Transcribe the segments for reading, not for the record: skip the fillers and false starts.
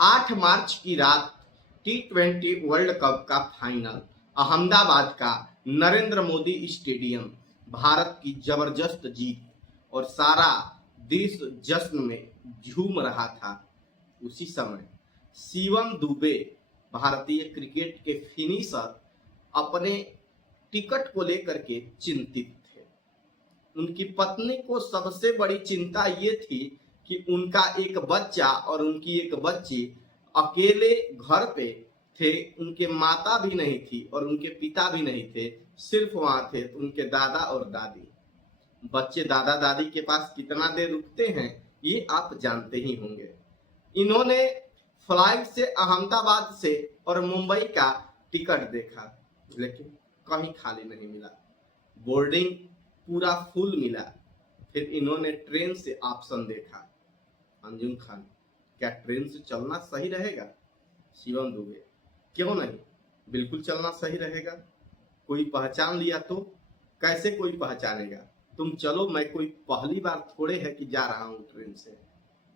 8 मार्च की रात T20 world cup का फाइनल अहमदाबाद का नरेंद्र मोदी स्टेडियम, भारत की जबरदस्त जीत और सारा देश जश्न में झूम रहा था। उसी समय शिवम दुबे, भारतीय क्रिकेट के फिनिशर, अपने टिकट को लेकर के चिंतित थे। उनकी पत्नी को सबसे बड़ी चिंता ये थी कि उनका एक बच्चा और उनकी एक बच्ची अकेले घर पे थे। उनके माता भी नहीं थी और उनके पिता भी नहीं थे, सिर्फ वहां थे उनके दादा और दादी। बच्चे दादा दादी के पास कितना देर रुकते हैं ये आप जानते ही होंगे। इन्होंने फ्लाइट से अहमदाबाद से और मुंबई का टिकट देखा, लेकिन कहीं खाली नहीं मिला। बोर्डिंग पूरा फुल मिला। फिर इन्होंने ट्रेन से ऑप्शन देखा। अंजुम खान, क्या ट्रेन से चलना सही रहेगा? शिवम दुबे, क्यों नहीं, बिल्कुल चलना सही रहेगा। कोई पहचान लिया तो? कैसे कोई पहचानेगा? तुम चलो, मैं कोई पहली बार थोड़े है कि जा रहा हूं ट्रेन से।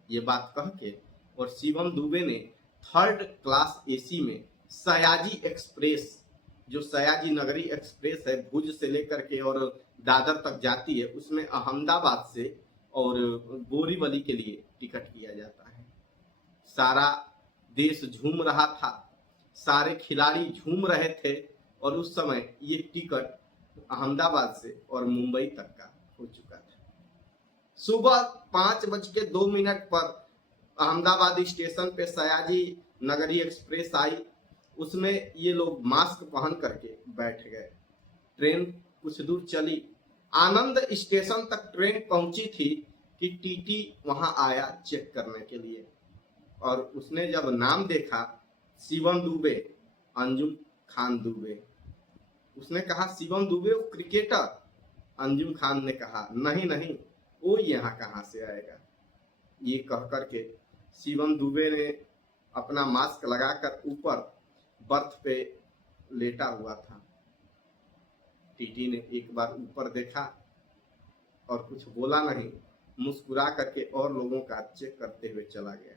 ये बात कह के और शिवम दुबे ने 3rd क्लास एसी में सयाजी एक्सप्रेस, जो सयाजी नगरी एक्सप्रेस है, भुज से लेकर के और दादर तक जाती है, उसमें अहमदाबाद से और बोरीवली के लिए टिकट किया जाता है। सारा देश झूम रहा था, सारे खिलाड़ी झूम रहे थे और उस समय ये टिकट अहमदाबाद से और मुंबई तक का हो चुका था। सुबह 5:02 पर अहमदाबाद स्टेशन पे सयाजी नगरी एक्सप्रेस आई। उसमें ये लोग मास्क पहन करके बैठ गए। ट्रेन कुछ दूर चली। आनंद स्टेशन तक ट्रेन पहुंची थी कि टीटी वहां आया चेक करने के लिए, और उसने जब नाम देखा शिवम दुबे, अंजुम खान दुबे, उसने कहा शिवम दुबे वो क्रिकेटर। अंजुम खान ने कहा नहीं नहीं, वो यहाँ कहाँ से आएगा। ये कह करके शिवम दुबे ने अपना मास्क लगाकर ऊपर बर्थ पे लेटा हुआ था। टीटी ने एक बार ऊपर देखा और कुछ बोला नहीं, मुस्कुरा करके और लोगों का चेक करते हुए चला गया।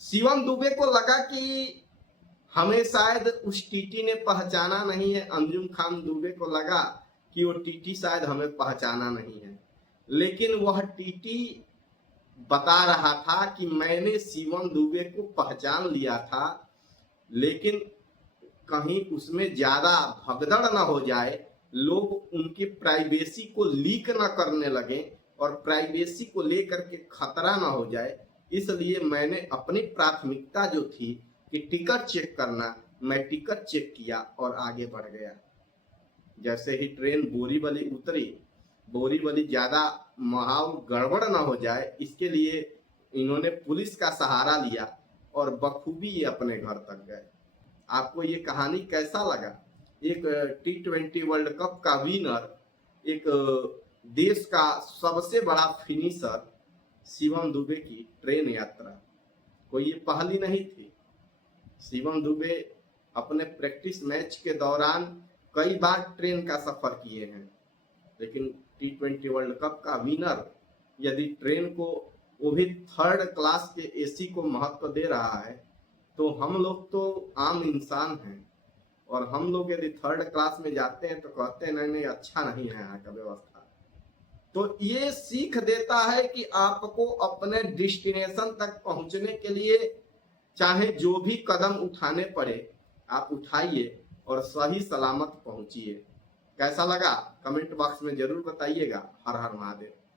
शिवम दुबे को लगा कि हमें शायद उस टीटी ने पहचाना नहीं है। अंजुम खान दुबे को लगा कि वो टीटी शायद हमें पहचाना नहीं है, लेकिन वह टीटी बता रहा था कि मैंने शिवम दुबे को पहचान लिया था, लेकिन कहीं उसमें ज्यादा भगदड़ न हो जाए, लोग उनकी प्राइवेसी को लीक न करने लगे और प्राइवेसी को लेकर के खतरा न हो जाए, इसलिए मैंने अपनी प्राथमिकता जो थी कि टिकट चेक करना, मैं टिकट चेक किया और आगे बढ़ गया। जैसे ही ट्रेन बोरीवली उतरी, बोरीवली ज्यादा माहौल गड़बड़ न हो जाए, इसके लिए इन्होंने पुलिस का सहारा लिया और बखूबी ये अपने घर तक गए। आपको ये कहानी कैसा लगा? एक T20 वर्ल्ड कप का विनर, एक देश का सबसे बड़ा फिनिशर शिवम दुबे की ट्रेन यात्रा कोई ये पहली नहीं थी। शिवम दुबे अपने प्रैक्टिस मैच के दौरान कई बार ट्रेन का सफर किए हैं, लेकिन T20 वर्ल्ड कप का विनर यदि ट्रेन को, वो भी 3rd क्लास के एसी को महत्व दे रहा है, तो हम लोग तो आम इंसान हैं और हम लोग यदि 3rd क्लास में जाते हैं तो कहते हैं नहीं नहीं अच्छा नहीं है यहाँ का व्यवस्था। तो ये सीख देता है कि आपको अपने डेस्टिनेशन तक पहुंचने के लिए चाहे जो भी कदम उठाने पड़े आप उठाइए और सही सलामत पहुंचिए। कैसा लगा कमेंट बॉक्स में जरूर बताइएगा। हर हर महादेव।